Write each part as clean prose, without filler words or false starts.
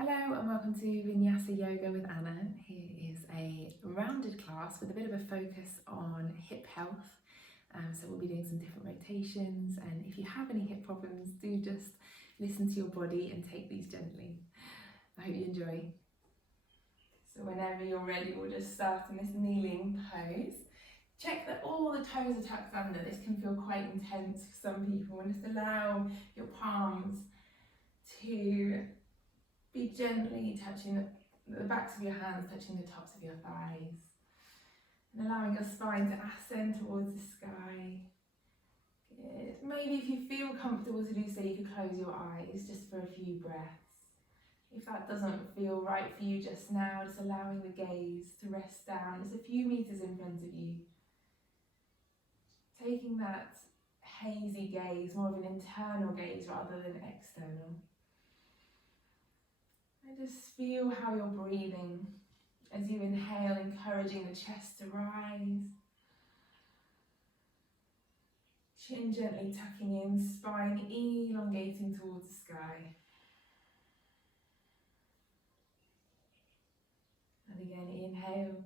Hello and welcome to Vinyasa Yoga with Anna. Here is a rounded class with a bit of a focus on hip health. So we'll be doing some different rotations, and if you have any hip problems, do just listen to your body and take these gently. I hope you enjoy. So whenever you're ready, we'll just start in this kneeling pose. Check that all the toes are tucked under. This can feel quite intense for some people, and just allow your palms to be gently touching the backs of your hands, touching the tops of your thighs, and allowing your spine to ascend towards the sky. Good. Maybe if you feel comfortable to do so, you could close your eyes just for a few breaths. If that doesn't feel right for you just now, just allowing the gaze to rest down just a few meters in front of you. Taking that hazy gaze, more of an internal gaze rather than external. And just feel how you're breathing as you inhale, encouraging the chest to rise. Chin gently tucking in, spine elongating towards the sky. And again, inhale,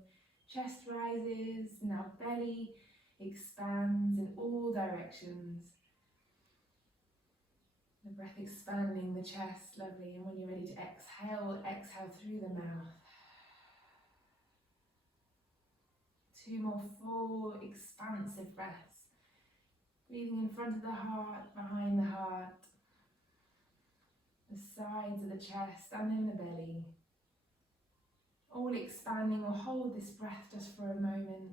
chest rises, now belly expands in all directions. The breath expanding the chest, lovely. And when you're ready to exhale, exhale through the mouth. 2 more full, expansive breaths. Breathing in front of the heart, behind the heart, the sides of the chest and in the belly. All expanding. We'll hold this breath just for a moment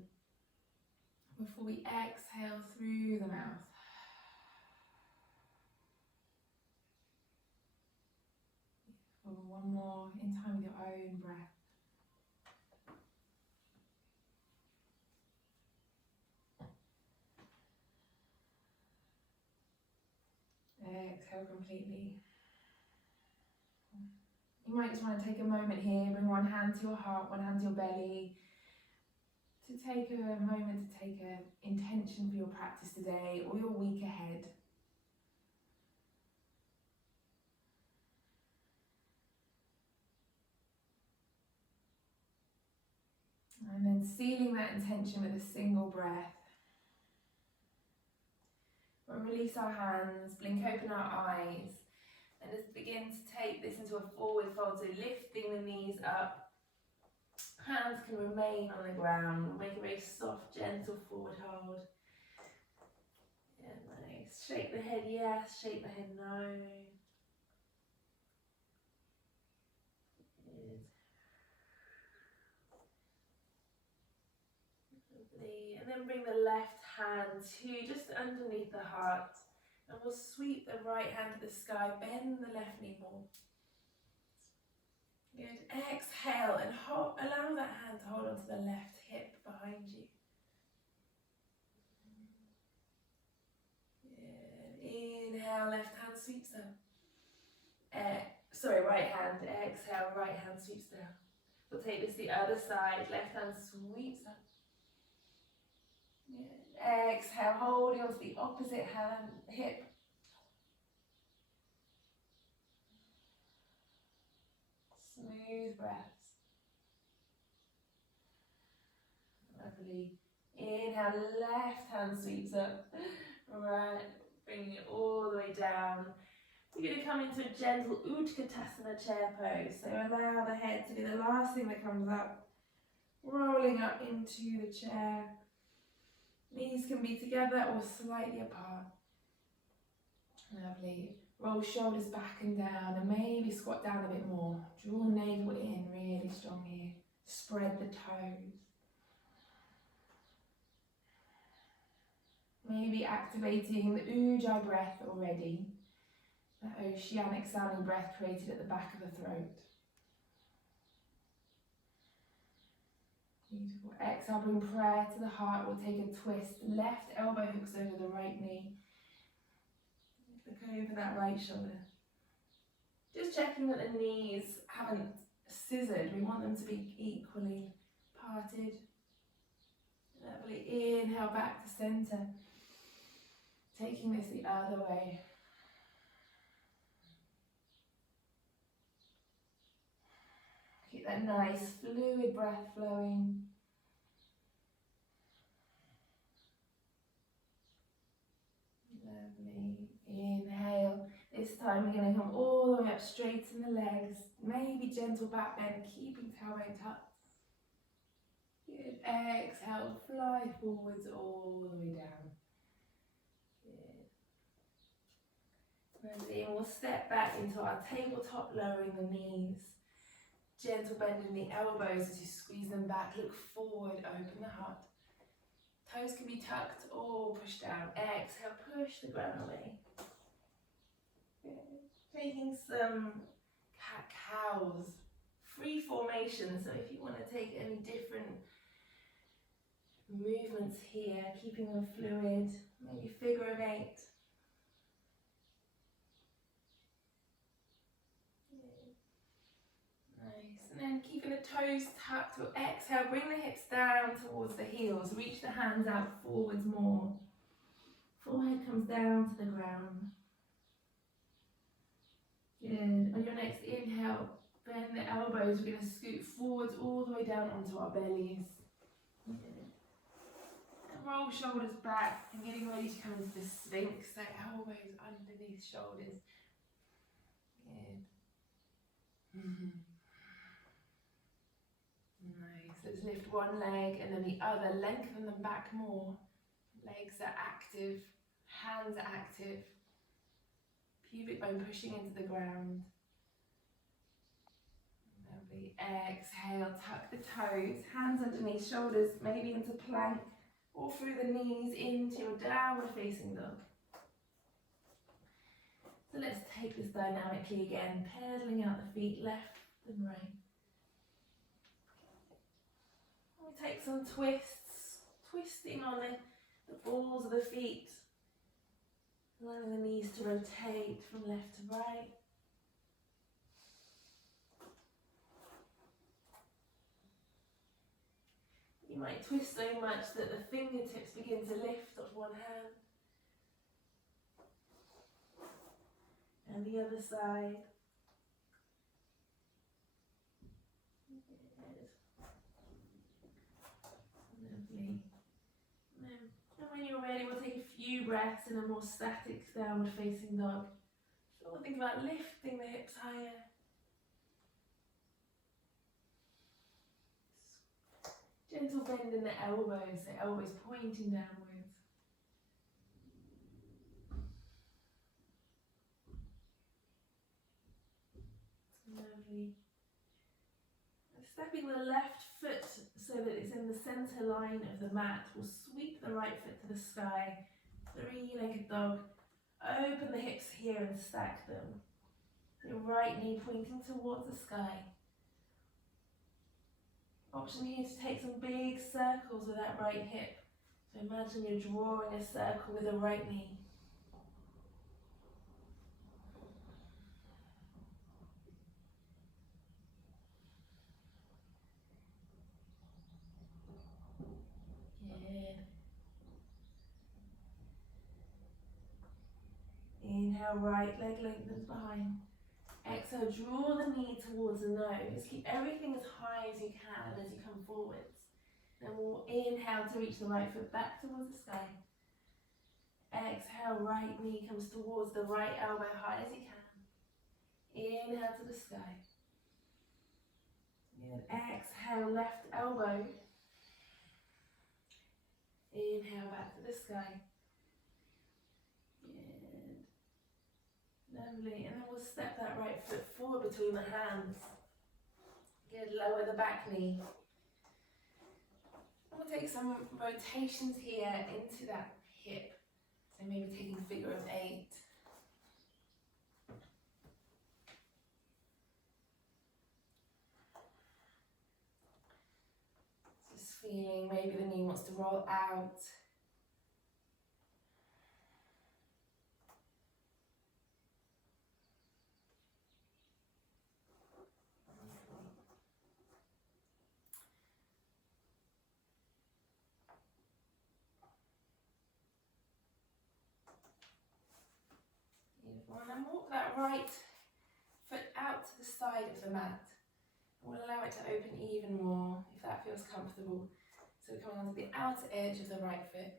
before we exhale through the mouth. One more in time with your own breath. Exhale completely. You might just want to take a moment here, bring one hand to your heart, one hand to your belly, to take a moment to take an intention for your practice today or your week ahead. And then sealing that intention with a single breath. We'll release our hands, blink open our eyes, and just begin to take this into a forward fold, so lifting the knees up. Hands can remain on the ground. We'll make a very soft, gentle forward hold. Yeah, nice. Shake the head yes, shake the head no. Good. Lovely. And then bring the left hand to just underneath the heart. And we'll sweep the right hand to the sky, bend the left knee more. Good. Exhale and allow that hand to hold onto the left hip behind you. Good. Inhale, left hand sweeps down. Right hand. Exhale, right hand sweeps down. We'll take this the other side. Left hand sweeps down. Good. Exhale, holding onto the opposite hand, hip. Smooth breaths. Lovely. Inhale, left hand sweeps up. Right, bringing it all the way down. We're going to come into a gentle Utkatasana chair pose. So allow the head to be the last thing that comes up. Rolling up into the chair. Knees can be together or slightly apart. Lovely. Roll shoulders back and down, and maybe squat down a bit more. Draw navel in really strong here. Spread the toes. Maybe activating the Ujjayi breath already. That oceanic sounding breath created at the back of the throat. Beautiful. Exhale, bring prayer to the heart. We'll take a twist. Left elbow hooks over the right knee. Look over that right shoulder. Just checking that the knees haven't scissored. We want them to be equally parted. Lovely. Inhale back to center. Taking this the other way. that nice fluid breath flowing. Lovely. Inhale. This time we're going to come all the way up, straighten the legs. Maybe gentle back bend, keeping tailbone tucked. Good. Exhale, fly forwards all the way down. Good. Lovely. And we'll step back into our tabletop, lowering the knees. Gentle bend in the elbows as you squeeze them back. Look forward, open the heart. Toes can be tucked or pushed down. Exhale, push the ground away. Good. Taking some cat-cows, free formation. So if you want to take any different movements here, keeping them fluid, maybe figure of 8. Nice. And then keeping the toes tucked. We'll exhale, bring the hips down towards the heels. Reach the hands out forwards more. Forehead comes down to the ground. Good. On your next inhale, bend the elbows. We're going to scoot forwards all the way down onto our bellies. Good. And roll shoulders back and getting ready to come into the Sphinx. So elbows underneath shoulders. Good. Nice. Let's lift one leg and then the other. Lengthen them back more. Legs are active. Hands are active. Pubic bone pushing into the ground. Lovely. Exhale, tuck the toes, hands underneath shoulders, maybe into plank or through the knees into your downward facing dog. So let's take this dynamically again, pedaling out the feet left and right. We take some twists, twisting on the balls of the feet. Allowing the knees to rotate from left to right. You might twist so much that the fingertips begin to lift off one hand. And the other side. Good. Lovely. And when you're ready, we'll take a few breaths in a more static downward facing dog. So we'll think about lifting the hips higher. Gentle bend in the elbows, the elbows pointing downwards. Lovely. And stepping the left foot so that it's in the centre line of the mat. We'll sweep the right foot to the sky. Three-legged dog. Open the hips here and stack them. Your right knee pointing towards the sky. Option here to take some big circles with that right hip. So imagine you're drawing a circle with the right knee. Good. Inhale, right leg lengthens behind. Exhale, draw the knee towards the nose. Keep everything as high as you can as you come forwards. Then we'll inhale to reach the right foot back towards the sky. Exhale, right knee comes towards the right elbow, high as you can. Inhale to the sky. Good. Exhale, left elbow. Inhale back to the sky. Good. Lovely. And then we'll step that right foot forward between the hands. Good. Lower the back knee. And we'll take some rotations here into that hip. So maybe taking figure of 8. Just feeling maybe the knee wants to roll out. Beautiful. And then walk that right foot out to the side of the mat. We'll allow it to open even more if that feels comfortable. So we're coming onto the outer edge of the right foot.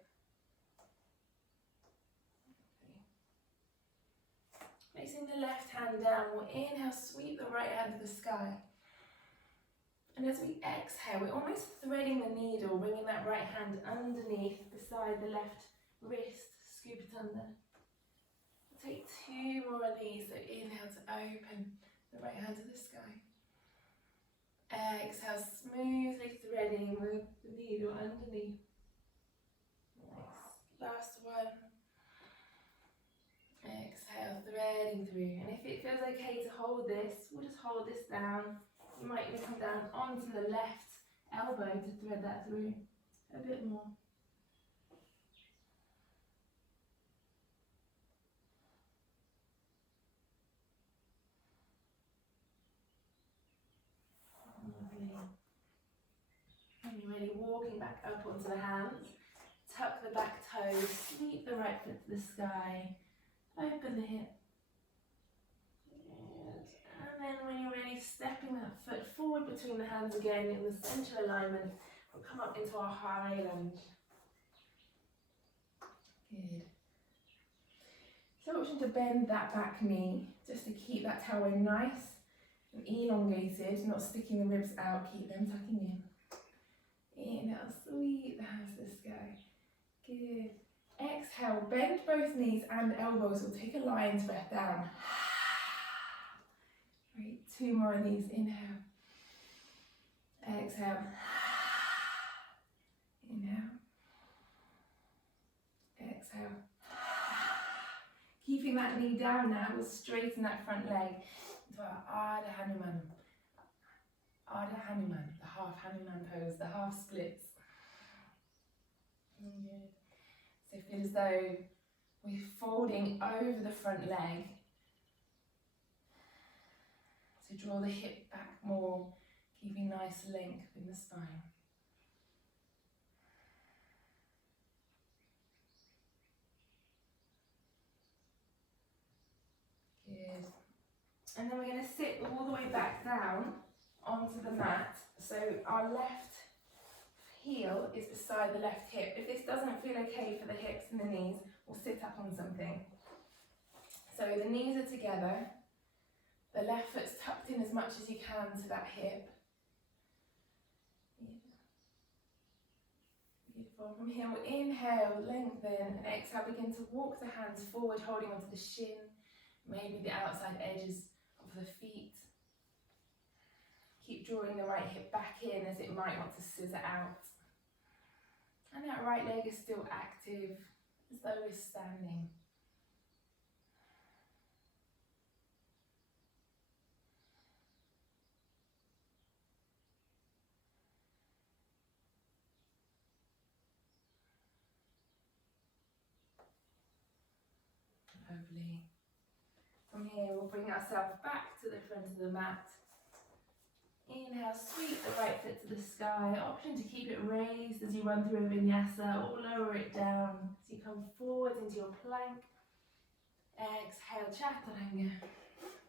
Placing the left hand down, we'll inhale, sweep the right hand to the sky. And as we exhale, we're almost threading the needle, bringing that right hand underneath, beside the left wrist, scoop it under. We'll take 2 more of these, so inhale to open the right hand to the sky. Exhale, smoothly threading the needle underneath. Nice. Last one. Exhale, threading through. And if it feels okay to hold this, we'll just hold this down. You might even come down onto the left elbow to thread that through a bit more. Lovely. And you're ready, walking back up onto the hands. Tuck the back toes, sweep the right foot to the sky, open the hip. And then when you're ready, stepping that foot forward between the hands again in the center alignment. We'll come up into our high lunge. Good. So option to bend that back knee, just to keep that tailbone nice and elongated, not sticking the ribs out, keep them tucking in. Inhale, sweep the hands to the sky. Good. Exhale, bend both knees and elbows. We'll take a lion's breath down. Great, 2 more of these. Inhale. Exhale. Inhale. Exhale. Keeping that knee down now, we'll straighten that front leg into our Ardha Hanuman. Ardha Hanuman, the half Hanuman pose, the half splits. Good. So feel as though we're folding over the front leg. So draw the hip back more, keeping nice length in the spine. Good. And then we're going to sit all the way back down onto the mat. So our left heel is beside the left hip. If this doesn't feel okay for the hips and the knees, we'll sit up on something. So the knees are together. The left foot's tucked in as much as you can to that hip. Beautiful. From here, we'll inhale, lengthen, and exhale, begin to walk the hands forward, holding onto the shin, maybe the outside edges of the feet. Keep drawing the right hip back in as it might want to scissor out. And that right leg is still active, as though we're standing. Lovely. From here, we'll bring ourselves back to the front of the mat. Inhale, sweep the right foot to the sky. Option to keep it raised as you run through a vinyasa, or lower it down as you come forward into your plank. Exhale, chaturanga.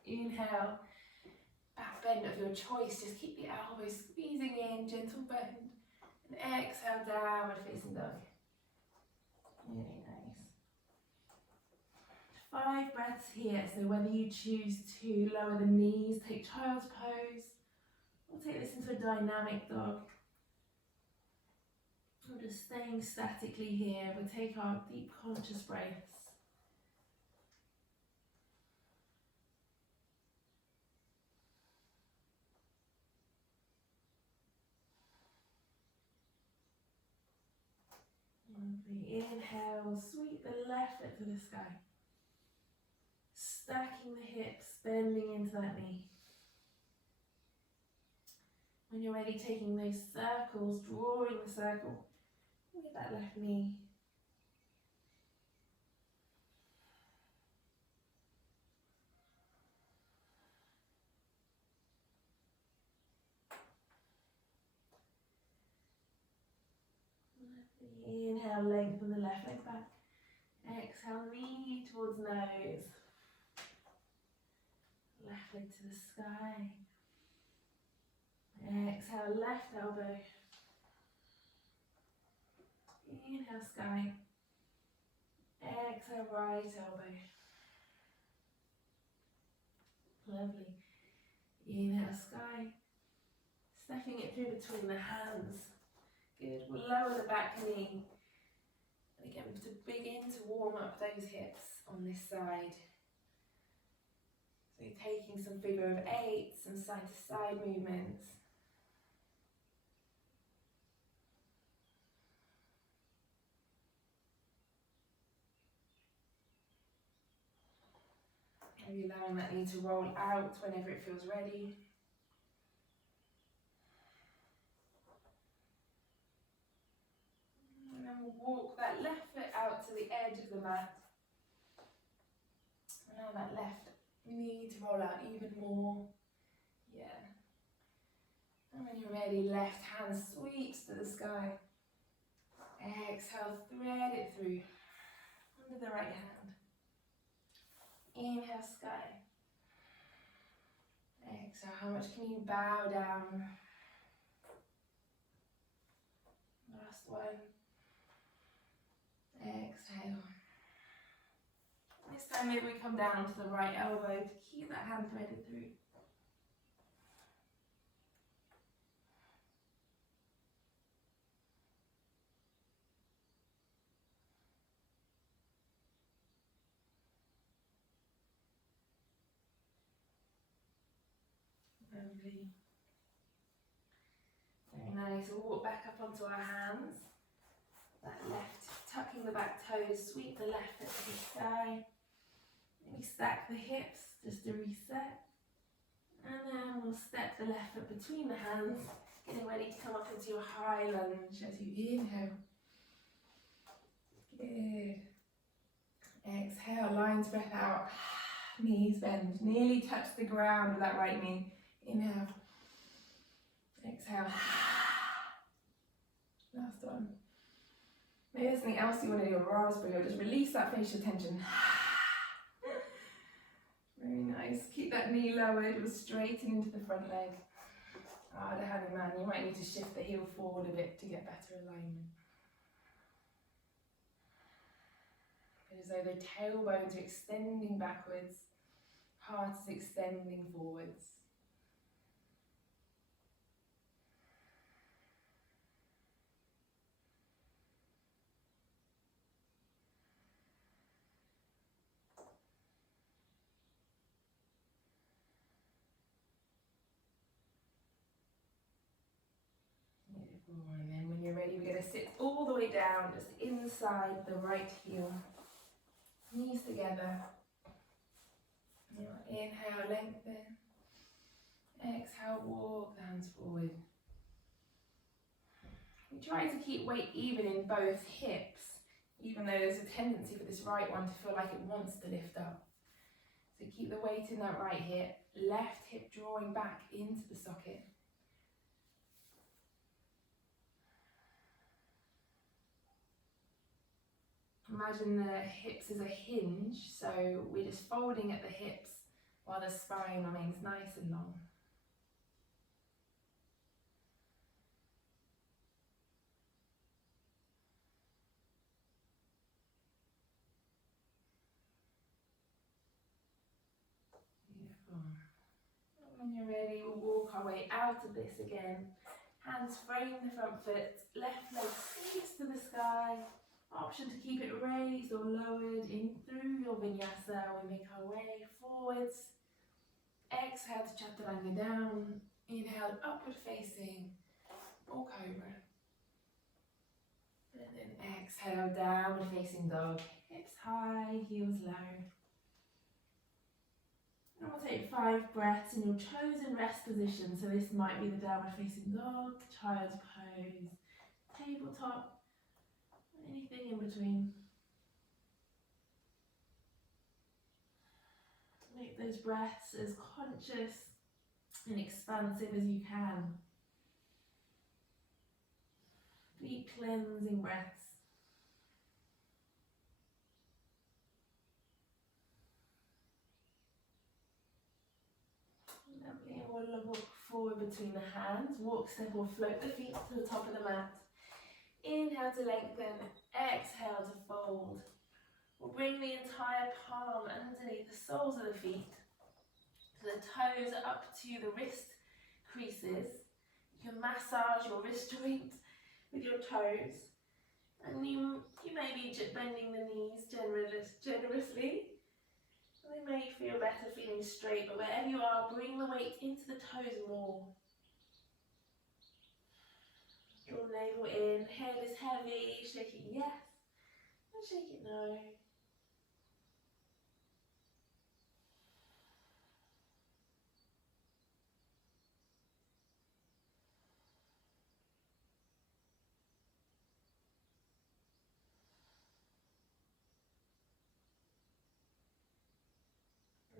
Inhale, back bend of your choice. Just keep the elbows squeezing in, gentle bend. And exhale, downward facing dog. Really nice. 5 breaths here, so whether you choose to lower the knees, take child's pose, we'll take this into a dynamic dog. We're just staying statically here. We'll take our deep conscious breaths. Lovely. Inhale, sweep the left foot to the sky. Stacking the hips, bending into that knee. When you're ready, taking those circles, drawing the circle with that left knee. Inhale, lengthen the left leg back. Exhale, knee towards nose. Left leg to the sky. Exhale, left elbow. Inhale, sky. Exhale, right elbow. Lovely. Inhale, sky. Stuffing it through between the hands. Good. We'll lower the back knee. And again, to begin to warm up those hips on this side. So you're taking some figure of eights and side to side movements. Maybe allowing that knee to roll out whenever it feels ready. And then we'll walk that left foot out to the edge of the mat. Allow that left knee to roll out even more. Yeah. And when you're ready, left hand sweeps to the sky. Exhale, thread it through under the right hand. Inhale, sky. Exhale, how much can you bow down? Last one. Exhale. This time maybe we come down to the right elbow to keep that hand threaded through. Lovely. Very nice. We'll walk back up onto our hands. That left, tucking the back toes, sweep the left foot to the sky. Maybe stack the hips just to reset. And then we'll step the left foot between the hands, getting ready to come up into your high lunge as you inhale. Good. Exhale, lion's breath out. Knees bend, nearly touch the ground with that right knee. Inhale. Exhale. Last one. Maybe there's something else you want to do, a raspberry, or just release that facial tension. Very nice. Keep that knee lowered, we'll straighten into the front leg. Adha Hanuman, you might need to shift the heel forward a bit to get better alignment. As though the tailbones are extending backwards, heart is extending forwards. And then when you're ready, we're going to sit all the way down, just inside the right heel. Knees together. Inhale, lengthen. Exhale, walk the hands forward. We try to keep weight even in both hips, even though there's a tendency for this right one to feel like it wants to lift up. So keep the weight in that right hip, left hip drawing back into the socket. Imagine the hips as a hinge, so we're just folding at the hips while the spine remains nice and long. Beautiful. And when you're ready, we'll walk our way out of this again. Hands frame the front foot, left leg sweeps to the sky. Option to keep it raised or lowered in through your vinyasa. We make our way forwards. Exhale to chaturanga down. Inhale, upward facing or cobra. And then exhale, downward facing dog. Hips high, heels low. And we'll take 5 breaths in your chosen rest position. So this might be the downward facing dog, child's pose, tabletop, anything in between. Make those breaths as conscious and expansive as you can. Deep cleansing breaths. Lovely, and we'll walk forward between the hands, walk, step or float the feet to the top of the mat. Inhale to lengthen, exhale to fold. We'll bring the entire palm underneath the soles of the feet, so the toes are up to the wrist creases. You can massage your wrist joint with your toes, and you may be bending the knees generously. They may feel better feeling straight, but wherever you are, bring the weight into the toes more. Draw the navel in, head is heavy, shake it yes, and shake it no.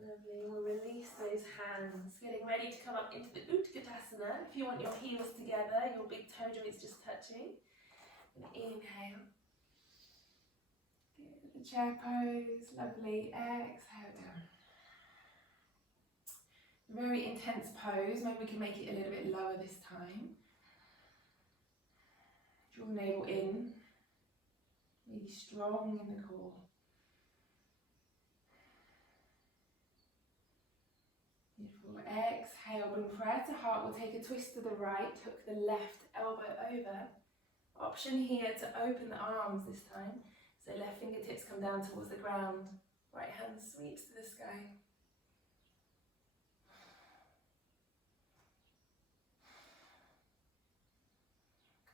Lovely, we'll release those hands, getting ready to come up into the Utkatasana. If you want your heels together, your big toe joints just touching. And inhale. Good. The chair pose, lovely. Exhale down. Very intense pose, maybe we can make it a little bit lower this time. Draw the navel in, really strong in the core. Beautiful. Exhale, bring prayer to heart. We'll take a twist to the right, hook the left elbow over. Option here to open the arms this time. So left fingertips come down towards the ground. Right hand sweeps to the sky.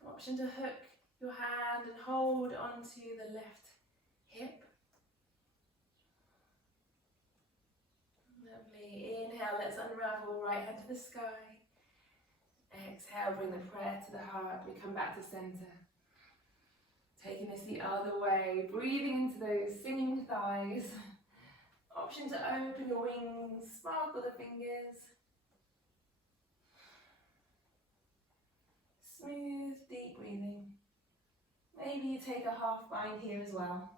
Option to hook your hand and hold onto the left hip. Lovely. Inhale, let's unravel, right hand to the sky. Exhale, bring the prayer to the heart. We come back to center. Taking this the other way, breathing into those singing thighs. Option to open your wings, sparkle the fingers. Smooth, deep breathing. Maybe you take a half bind here as well.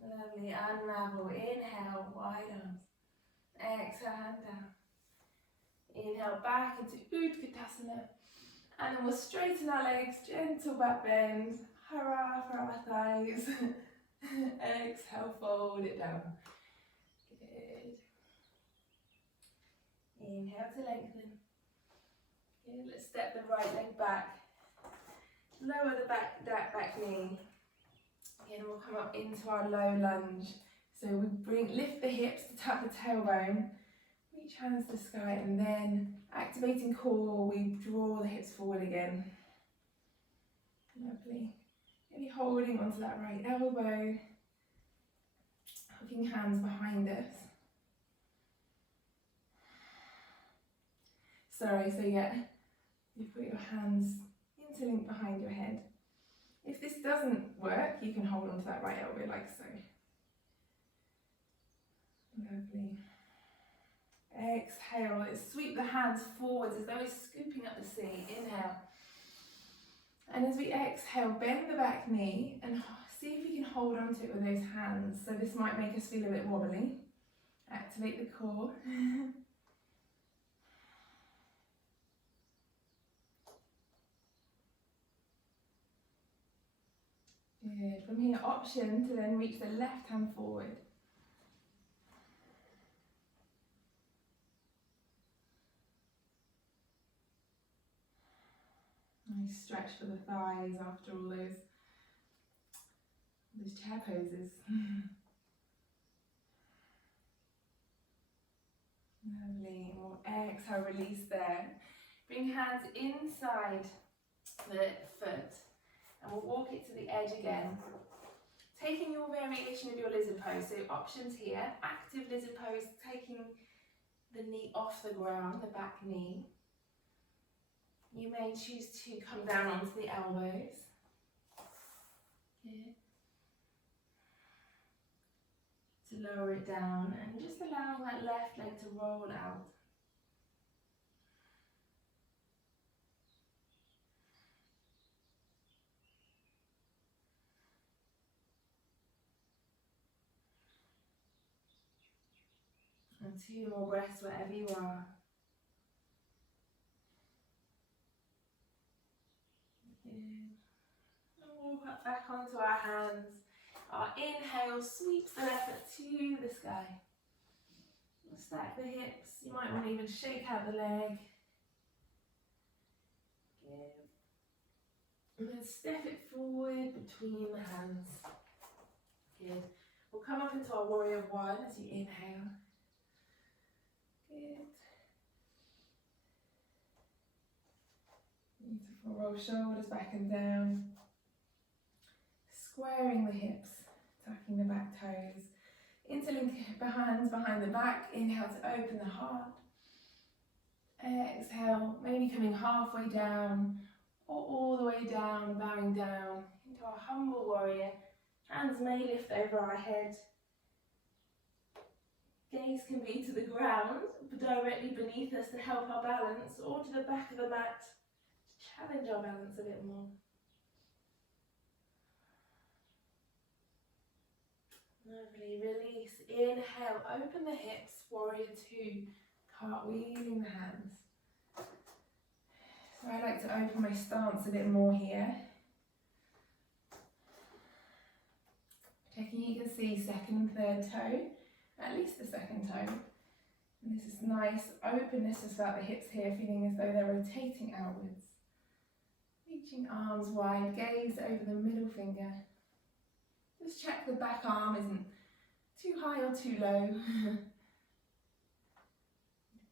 Lovely, unravel, inhale, wide arms. Exhale, hand down. Inhale back into Utkatasana. And then we'll straighten our legs, gentle back bend. Hurrah for our thighs. Exhale, fold it down. Good. Inhale to lengthen. Good. Let's step the right leg back. Lower the back knee. Again, we'll come up into our low lunge. So we lift the hips to tap the tailbone. Reach hands to the sky, and then activating core, we draw the hips forward again. Lovely. Maybe holding onto that right elbow. Hooking hands behind us. Sorry, so yeah, you put your hands interlinked behind your head. If this doesn't work, you can hold onto that right elbow like so. Lovely. Exhale, let's sweep the hands forwards as though we're scooping up the sea. Inhale. And as we exhale, bend the back knee and see if you can hold onto it with those hands. So this might make us feel a bit wobbly. Activate the core. Good. From here, option to then reach the left hand forward. Nice stretch for the thighs after all those chair poses. Lovely. We'll exhale, release there. Bring hands inside the foot and we'll walk it to the edge again. Taking your variation of your lizard pose. So options here, active lizard pose, taking the knee off the ground, the back knee. You may choose to come down onto the elbows. Here. To lower it down and just allowing that left leg to roll out. 2 more breaths wherever you are. Good. And we'll put back onto our hands. Our inhale sweeps the left foot to the sky. We'll stack the hips. You might want to even shake out the leg. Good. And then step it forward between the hands. Good. We'll come up into our warrior one as you inhale. Good. Beautiful. Roll shoulders back and down. Squaring the hips, tucking the back toes. Interlink the hands behind the back. Inhale to open the heart. Exhale, maybe coming halfway down or all the way down, bowing down into our humble warrior. Hands may lift over our head. Gaze can be to the ground, directly beneath us to help our balance, or to the back of the mat to challenge our balance a bit more. Lovely, release, inhale, open the hips, warrior two, cartwheeling the hands. So I like to open my stance a bit more here. Checking you can see second and third toe, at least the second toe. And this is nice openness about the hips here, feeling as though they're rotating outwards. Reaching arms wide, gaze over the middle finger. Just check the back arm isn't too high or too low.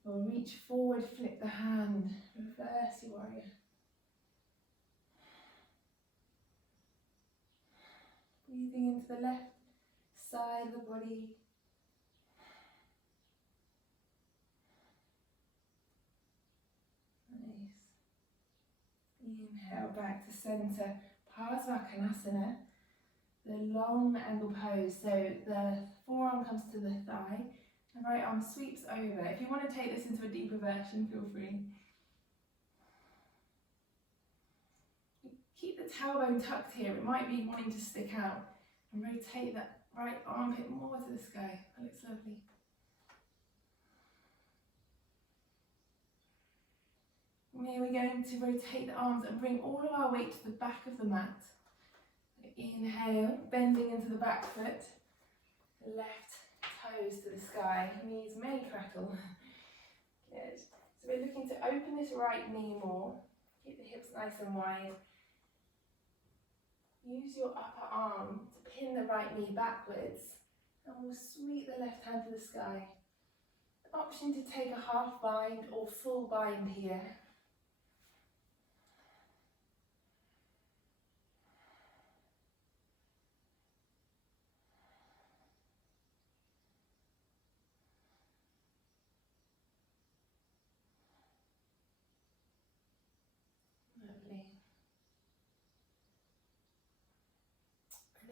Or reach forward, flip the hand, reverse your warrior. Breathing into the left side of the body. Nice. Inhale back to center, Parsvakonasana. The long angle pose, so the forearm comes to the thigh, the right arm sweeps over. If you want to take this into a deeper version, feel free. Keep the tailbone tucked here, it might be wanting to stick out, and rotate that right armpit more to the sky. That looks lovely. And here we're going to rotate the arms and bring all of our weight to the back of the mat. Inhale, bending into the back foot, left toes to the sky, knees may crackle. Good. So we're looking to open this right knee more, keep the hips nice and wide. Use your upper arm to pin the right knee backwards, and we'll sweep the left hand to the sky. Option to take a half bind or full bind here.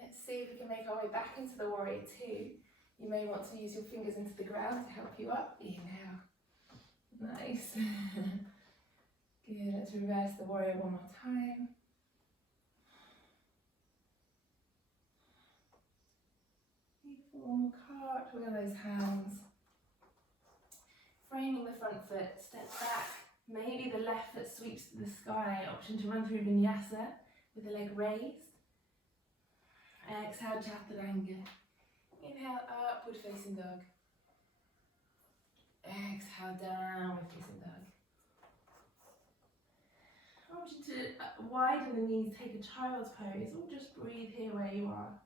Let's see if we can make our way back into the warrior two. You may want to use your fingers into the ground to help you up. Inhale. Nice. Good, let's reverse the warrior one more time. Beautiful, cartwheel those hands. Framing the front foot, step back. Maybe the left foot sweeps to the sky. Option to run through vinyasa with the leg raised. Exhale, chaturanga. Inhale, upward facing dog. Exhale, downward facing dog. I want you to widen the knees, take a child's pose, or just breathe here where you are.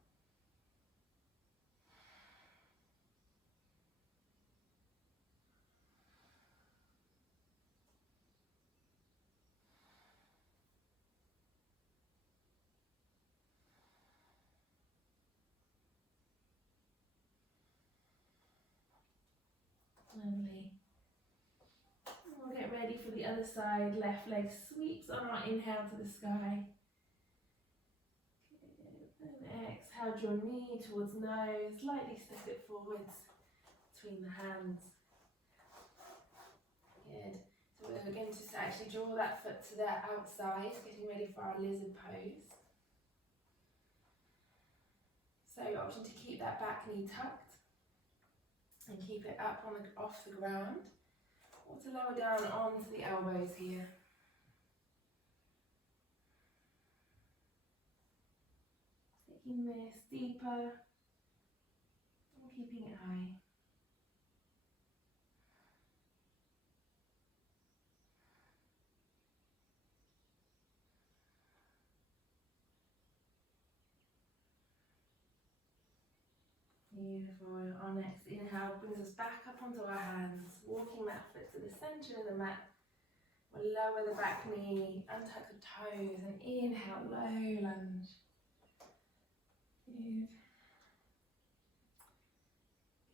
Lovely. We'll get ready for the other side. Left leg sweeps on our inhale to the sky. And exhale, draw knee towards nose. Lightly step it forwards between the hands. Good. So we're going to actually draw that foot to the outside, getting ready for our lizard pose. So option to keep that back knee tucked. and keep it up on off the ground, or to lower down onto the elbows here. Taking this deeper and keeping it high. Beautiful. Our next inhale brings us back up onto our hands, walking that foot to the centre of the mat. We'll lower the back knee, untuck the toes, and inhale, low lunge. Good.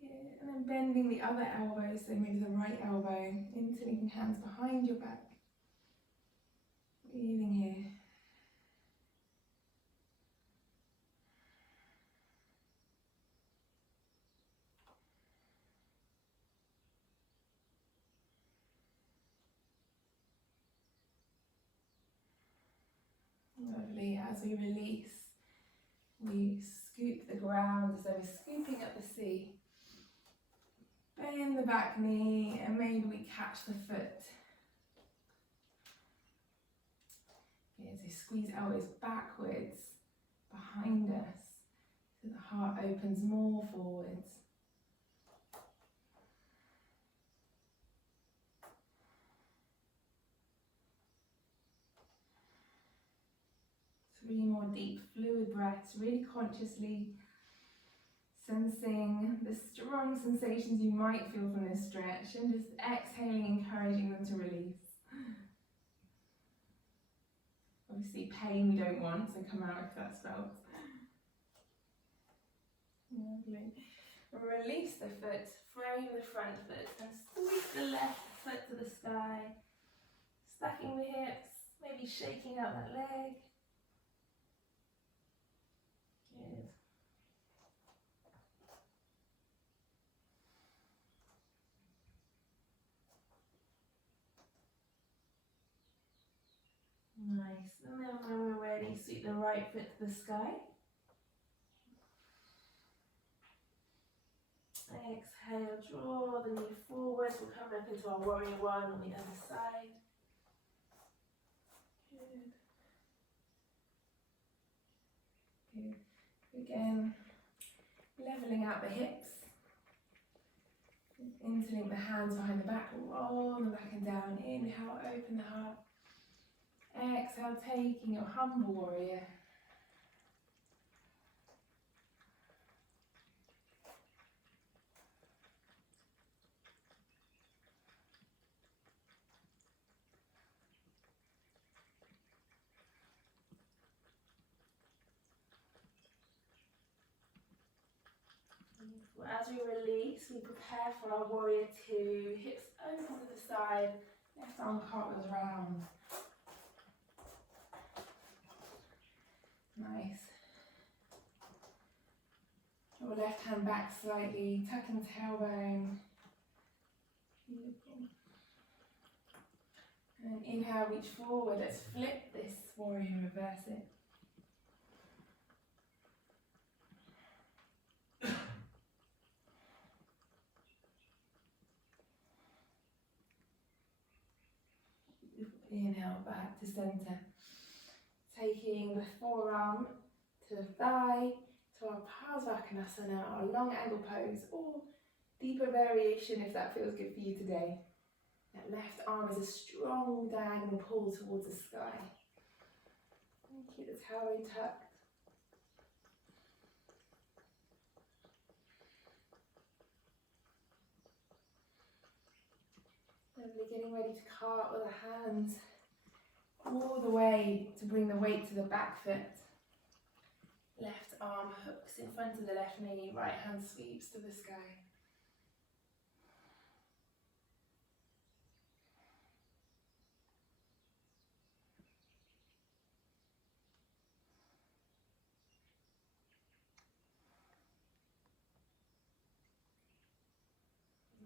Good. And then bending the other elbow, so maybe the right elbow, interlinking hands behind your back. Breathing here. Lovely. As we release, we scoop the ground as though we're scooping up the sea. Bend the back knee and maybe we catch the foot. Okay, so squeeze elbows backwards behind us so the heart opens more forwards. Three more deep fluid breaths, really consciously sensing the strong sensations you might feel from this stretch, and just exhaling, encouraging them to release. Obviously pain we don't want, so come out if that's felt. Lovely. Release the foot, frame the front foot, and sweep the left foot to the sky. Stacking the hips, maybe shaking out that leg. Good. Nice. And then when we're ready, sweep the right foot to the sky. Exhale, draw the knee forward. We'll come up into our warrior one on the other side. Good. Good. Again, leveling out the hips. Interlink the hands behind the back, roll them back and down. Inhale, open the heart. Exhale, taking your humble warrior. As we release, we prepare for our warrior two. Hips open to the side, left arm cartwheels round. Nice. Draw left hand back slightly, tucking the tailbone. Beautiful. And then inhale, reach forward. Let's flip this warrior, reverse it. Inhale back to center. Taking the forearm to the thigh, to our Parsvakonasana, our long angle pose, or deeper variation if that feels good for you today. That left arm is a strong diagonal pull towards the sky. And keep the tailbone tucked. Lovely, getting ready to cartwheel the hands all the way to bring the weight to the back foot. Left arm hooks in front of the left knee, right hand sweeps to the sky.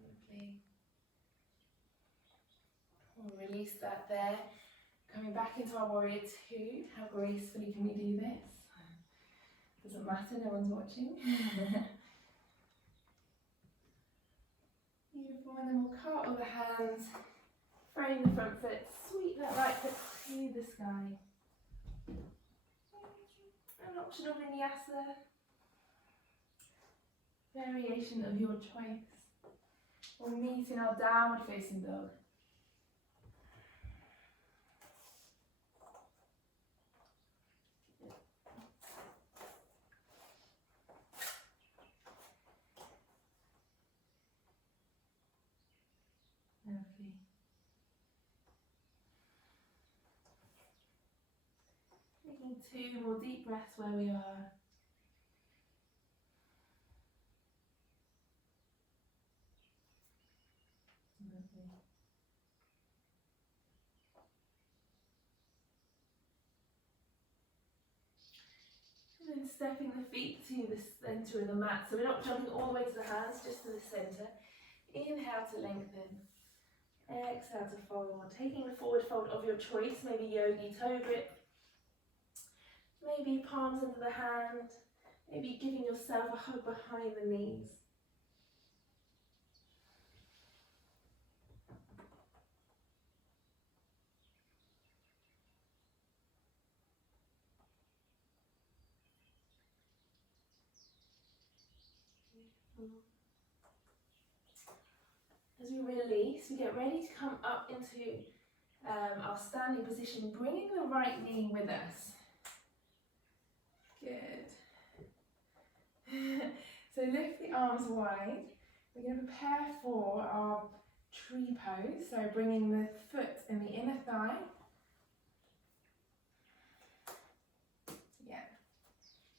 Lovely. We'll release that there. Coming back into our warrior two. How gracefully can we do this? Doesn't matter, no one's watching. And then we'll cartwheel the hands, frame the front foot, sweep that right foot to the sky. An optional vinyasa, variation of your choice. We'll meet in our downward facing dog. Lovely. Taking 2 more deep breaths where we are. Lovely. And then stepping the feet to the centre of the mat. So we're not jumping all the way to the hands, just to the centre. Inhale to lengthen. Exhale to fold. Taking the forward fold of your choice, maybe yogi toe grip. Maybe palms under the hand. Maybe giving yourself a hug behind the knees. As we release, we get ready to come up into our standing position, bringing the right knee with us. Good. So lift the arms wide. We're going to prepare for our tree pose. So bringing the foot in the inner thigh. Yeah.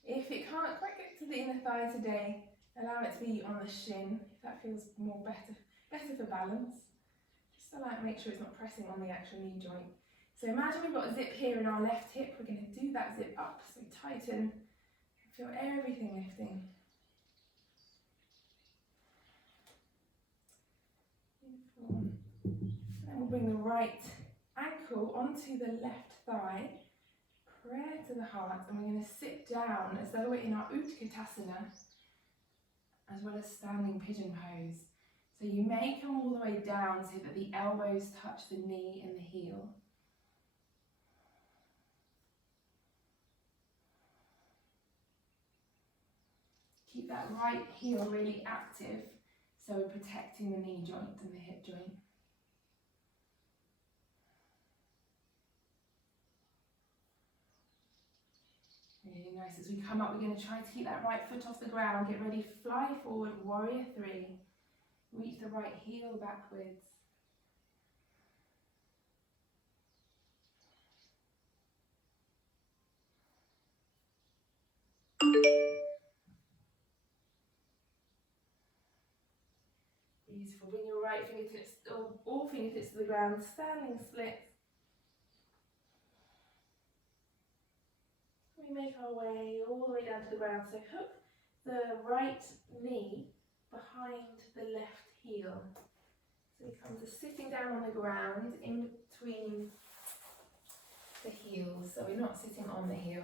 If it can't quite get to the inner thigh today, allow it to be on the shin, if that feels more better for balance. Just to make sure it's not pressing on the actual knee joint. So imagine we've got a zip here in our left hip. We're going to do that zip up. So tighten, feel everything lifting. Beautiful. And we'll bring the right ankle onto the left thigh. Prayer to the heart, and we're going to sit down as though we're in our Utkatasana, as well as standing pigeon pose. So you may come all the way down so that the elbows touch the knee and the heel. Keep that right heel really active, so we're protecting the knee joint and the hip joint. Really nice. As we come up, we're going to try to keep that right foot off the ground. Get ready, fly forward, warrior 3. Reach the right heel backwards. Beautiful. Bring your right fingertips, or all fingertips to the ground, standing split. We make our way all the way down to the ground. So hook the right knee behind the left heel. So we come to sitting down on the ground in between the heels. So we're not sitting on the heel.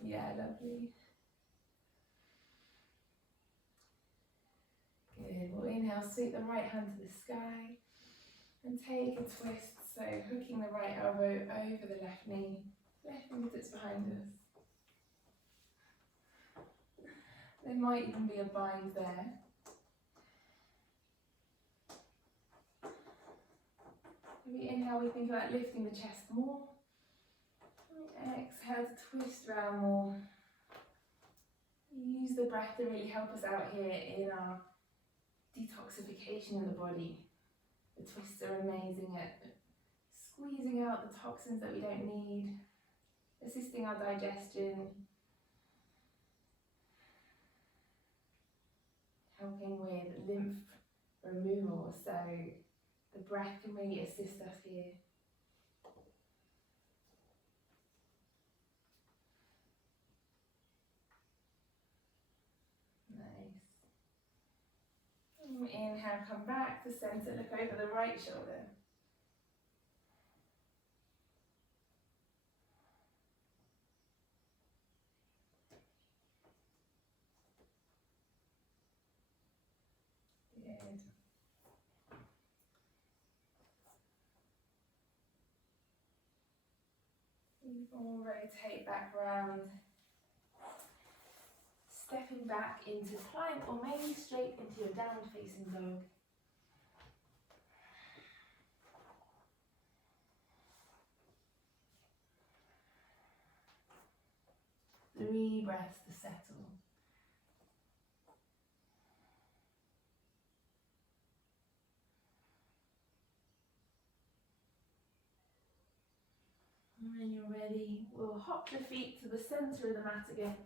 Yeah, lovely. Good. We'll inhale, sweep the right hand to the sky and take a twist. So hooking the right elbow over the left knee, left fingertips behind us. There might even be a bind there. Maybe inhale, we think about lifting the chest more. Exhale to twist around more. Use the breath to really help us out here in our detoxification of the body. The twists are amazing at squeezing out the toxins that we don't need, assisting our digestion, helping with lymph removal, so the breath can really assist us here. Nice. Inhale, come back to centre, look over the right shoulder. Good. Or rotate back round. Stepping back into plank or maybe straight into your downward facing dog. 3 breaths to settle. And when you're ready, we'll hop the feet to the centre of the mat again.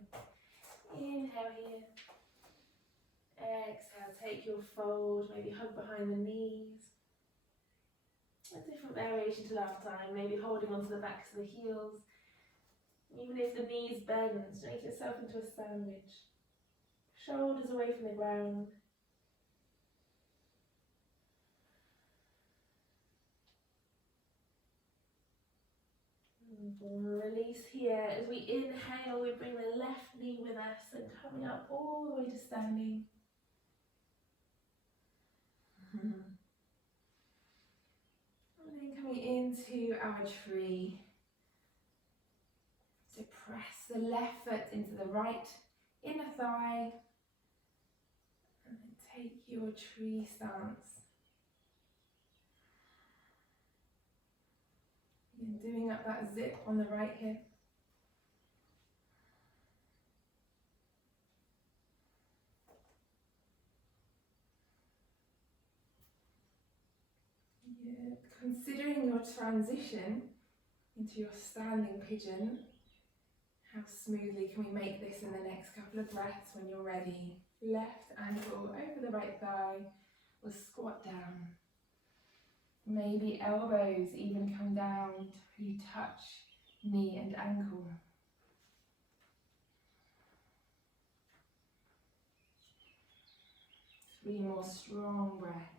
Inhale here. Exhale, take your fold, maybe hug behind the knees. A different variation to last time, maybe holding onto the backs of the heels. Even if the knees bend, make yourself into a sandwich. Shoulders away from the ground. And we'll release here. As we inhale, we bring the left knee with us and coming up all the way to standing. And then coming into our tree. So press the left foot into the right inner thigh and then take your tree stance. And doing up that zip on the right hip. Yeah. Considering your transition into your standing pigeon, how smoothly can we make this in the next couple of breaths when you're ready? Left ankle over the right thigh, we'll squat down. Maybe elbows even come down to touch knee and ankle. 3 more strong breaths.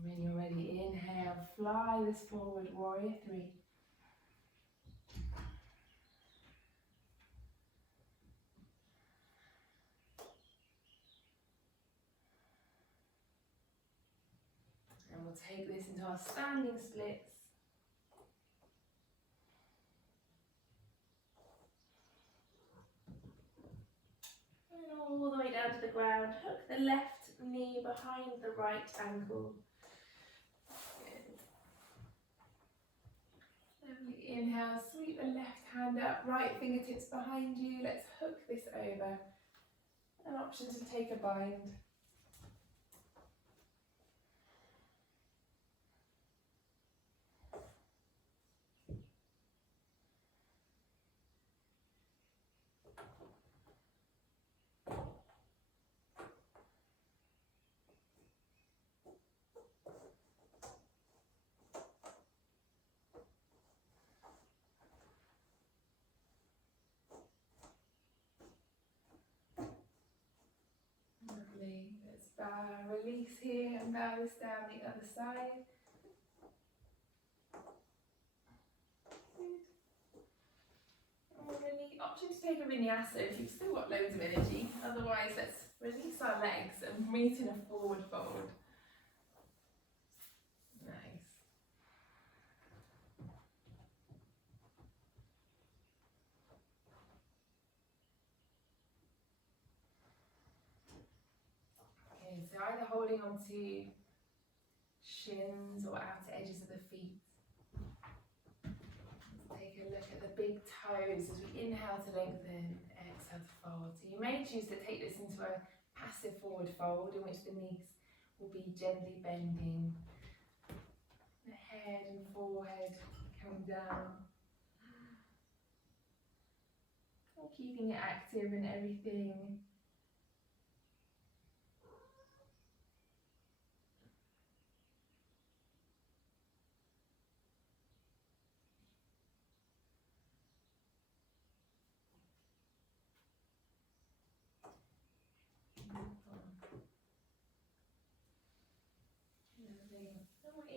When you're ready, inhale, fly this forward, warrior 3. And we'll take this into our standing splits. And all the way down to the ground, hook the left knee behind the right ankle. Inhale, sweep the left hand up, right fingertips behind you. Let's hook this over. An option to take a bind. Lovely. Let's bow, release here and bow this down the other side. Good. And we're going to need option to take a vinyasa if you've still got loads of energy. Otherwise, let's release our legs and meet in a forward fold. Nice. Okay, so either holding onto shins or outer edges of the feet. Let's take a look at the big toes as we inhale to lengthen, exhale to fold. So you may choose to take this into a passive forward fold in which the knees will be gently bending. The head and forehead coming down. And keeping it active and everything.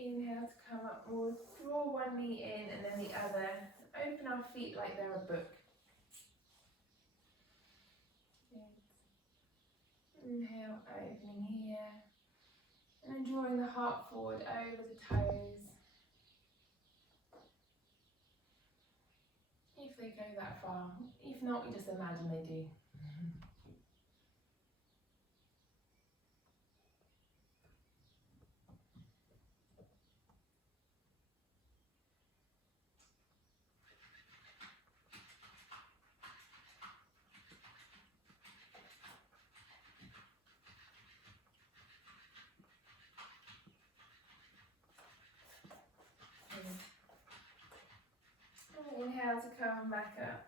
Inhale to come up, we'll draw one knee in and then the other. Open our feet like they're a book. Inhale, opening here. And then drawing the heart forward over the toes. If they go that far. If not, we just imagine they do. Inhale to come back up.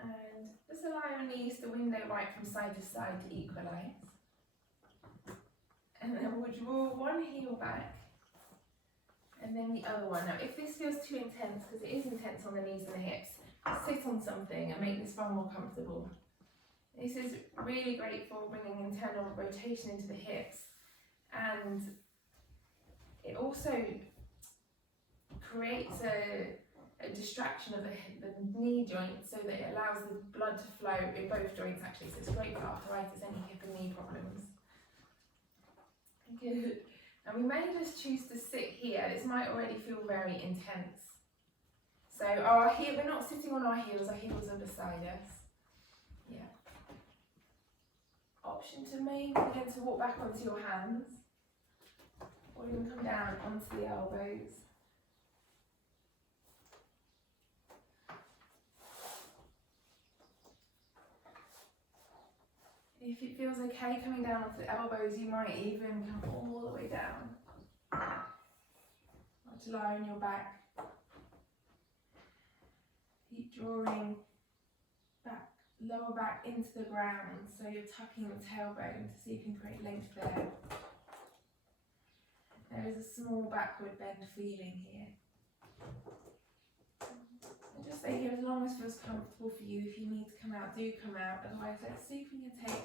And just allow your knees to window right from side to side to equalise. And then we'll draw one heel back and then the other one. Now if this feels too intense, because it is intense on the knees and the hips, sit on something and make this far more comfortable. This is really great for bringing internal rotation into the hips, and it also creates a distraction of the knee joint so that it allows the blood to flow in both joints actually, so it's great for arthritis, any hip and knee problems. Good. And we may just choose to sit here. This might already feel very intense. So we're not sitting on our heels are beside us. Yeah. Option to maybe begin to walk back onto your hands, or even come down onto the elbows. If it feels okay coming down onto the elbows, you might even come all the way down. Or to lie on your back. Keep drawing back, lower back into the ground, so you're tucking the tailbone to see if you can create length there. There is a small backward bend feeling here. And just stay here as long as it feels comfortable for you. If you need to come out, do come out. Otherwise, let's see if we can take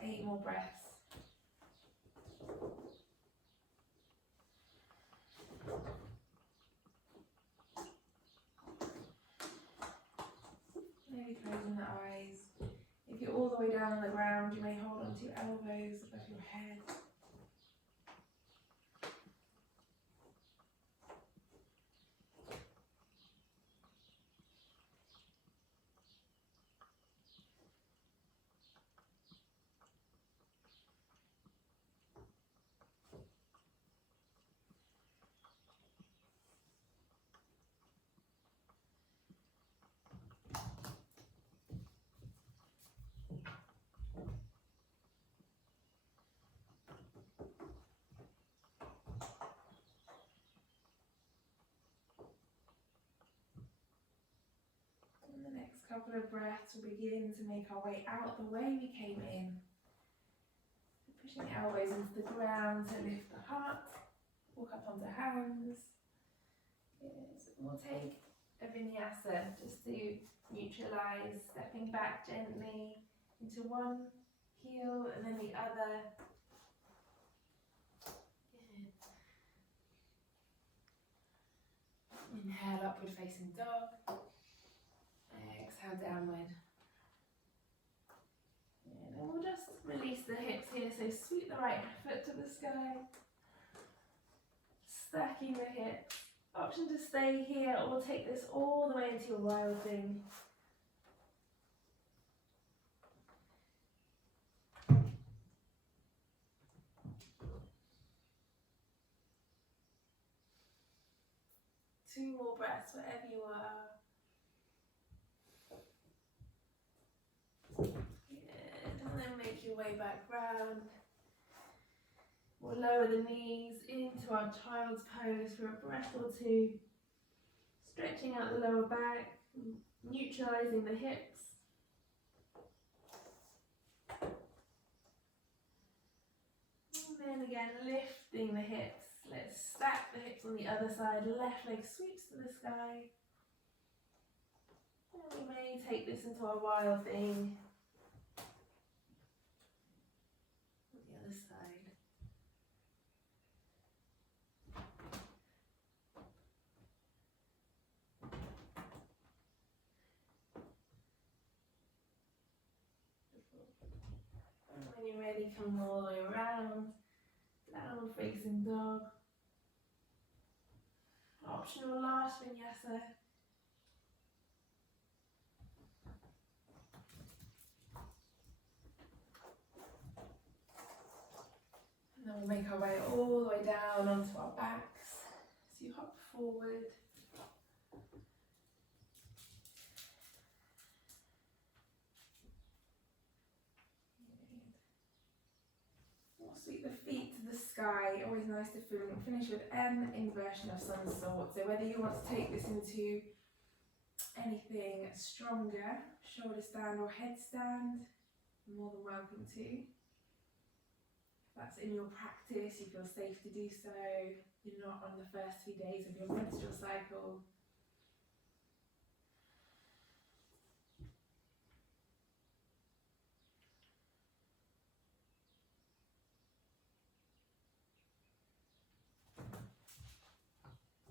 8 more breaths. Maybe closing the eyes. If you're all the way down on the ground, you may hold onto your elbows above your head. Couple of breaths, we'll begin to make our way out the way we came in. Pushing the elbows into the ground to lift the heart, walk up onto hands. Yes. We'll take a vinyasa just to neutralise, stepping back gently into one heel and then the other. Inhale, upward facing dog. Exhale, downward. And then we'll just release the hips here, so sweep the right foot to the sky. Stacking the hips. Option to stay here or take this all the way into your wild thing. Two more breaths wherever you are. And then make your way back round. We'll lower the knees into our child's pose for a breath or two. Stretching out the lower back, neutralising the hips. And then again, lifting the hips. Let's stack the hips on the other side. Left leg sweeps to the sky. And we may take this into our wild thing. The other side. you're ready, come all the way around, downward facing dog. Optional last vinyasa. And then we'll make our way all the way down onto our backs. So you hop forward. We'll sweep the feet to the sky. Always nice to finish with an inversion of some sort. So whether you want to take this into anything stronger, shoulder stand or headstand, you're more than welcome to. If that's in your practice, you feel safe to do so, you're not on the first few days of your menstrual cycle.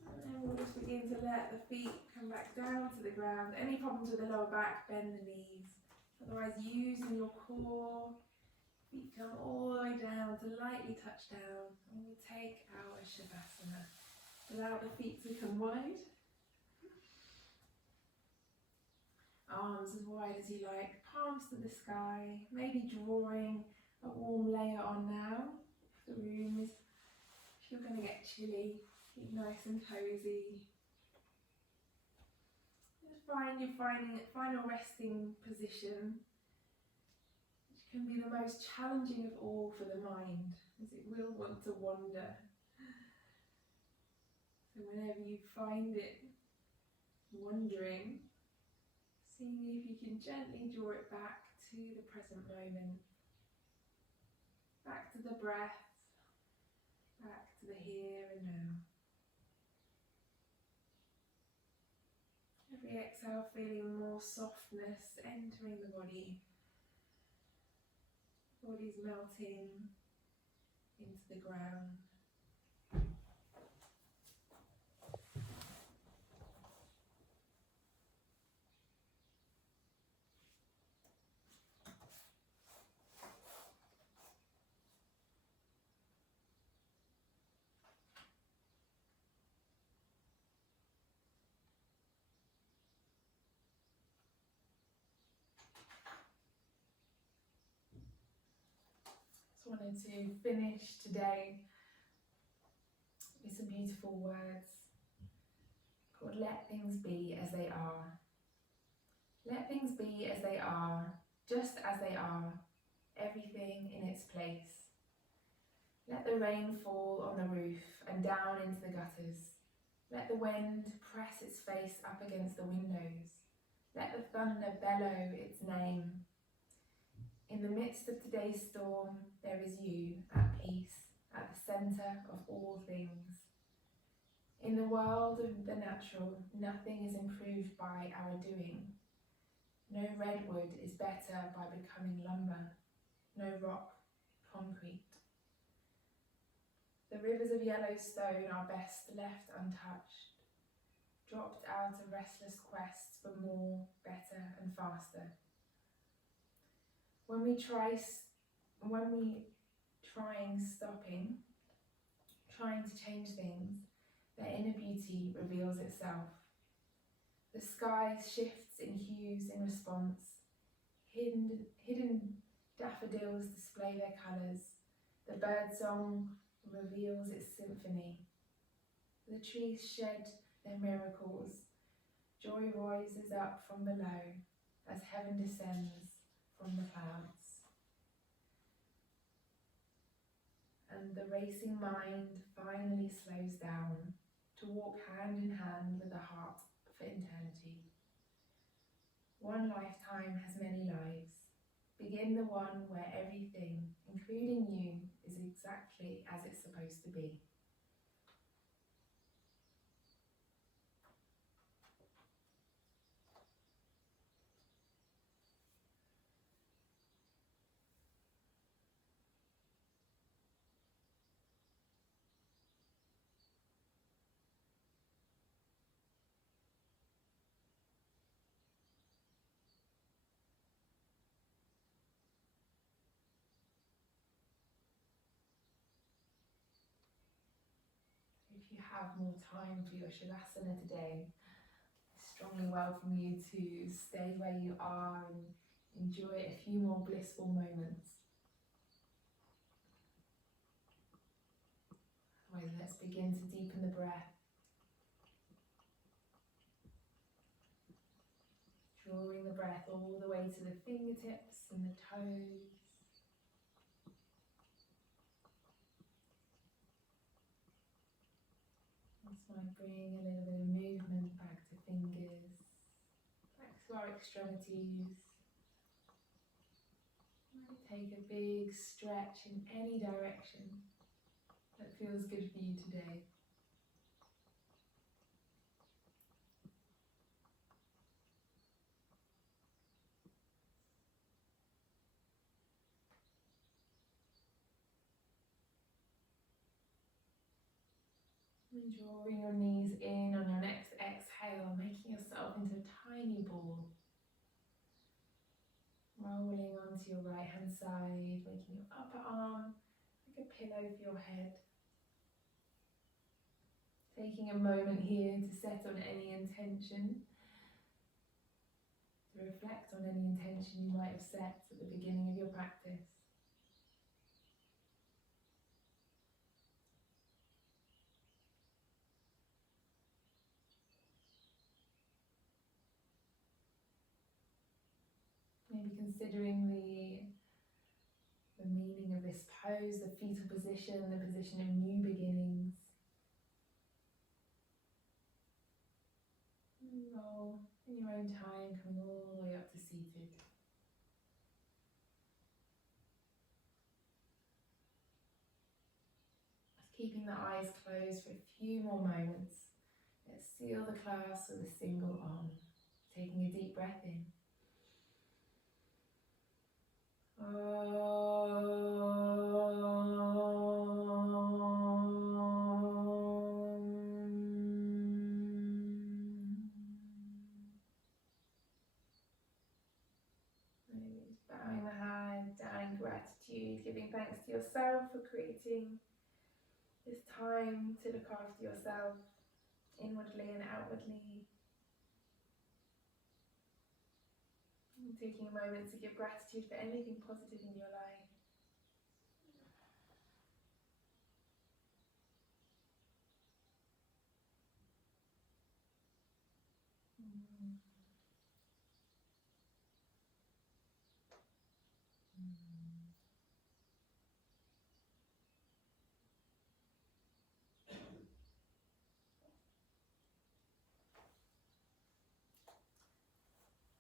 And then we'll just begin to let the feet come back down to the ground. Any problems with the lower back, bend the knees. Otherwise, using your core, feet come all the way down to lightly touch down. And we'll take our Shavasana. Allow the feet to come wide. Arms as wide as you like, palms to the sky, maybe drawing a warm layer on now. If the room is, if you're going to get chilly, keep nice and cozy. Just find your final resting position, which can be the most challenging of all for the mind, as it will want to wander. So whenever you find it wandering, seeing if you can gently draw it back to the present moment, back to the breath, back to the here and now. Every exhale feeling more softness entering the body. Body's melting into the ground. Wanted to finish today with some beautiful words called "Let things be as they are." Let things be as they are, just as they are, everything in its place. Let the rain fall on the roof and down into the gutters. Let the wind press its face up against the windows. Let the thunder bellow its name. In the midst of today's storm, there is you at peace, at the centre of all things. In the world of the natural, nothing is improved by our doing. No redwood is better by becoming lumber, no rock concrete. The rivers of Yellowstone are best left untouched, dropped out of restless quests for more, better and faster. When we trying stopping, trying to change things, their inner beauty reveals itself. The sky shifts in hues in response. Hidden daffodils display their colours. The birdsong reveals its symphony. The trees shed their miracles. Joy rises up from below as heaven descends from the clouds. And the racing mind finally slows down to walk hand in hand with a heart for eternity. One lifetime has many lives. Begin the one where everything, including you, is exactly as it's supposed to be. if you have more time for your Shavasana today, I strongly welcome you to stay where you are and enjoy a few more blissful moments. Otherwise, let's begin to deepen the breath. Drawing the breath all the way to the fingertips and the toes. This might bring a little bit of movement back to fingers, back to our extremities. Might take a big stretch in any direction that feels good for you today. And drawing your knees in on your next exhale, making yourself into a tiny ball. Rolling onto your right hand side, making your upper arm like a pillow for your head. Taking a moment here to set on any intention, to reflect on any intention you might have set at the beginning of your practice. Maybe considering the meaning of this pose, the fetal position, the position of new beginnings. Roll in your own time, coming all the way up to seated. Just keeping the eyes closed for a few more moments. Let's seal the class with a single arm. Taking a deep breath in. Bowing the head down in gratitude, giving thanks to yourself for creating this time to look after yourself inwardly and outwardly. And taking a moment to give gratitude for anything positive in your life.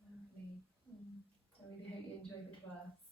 Lovely. I really hope you enjoyed the class.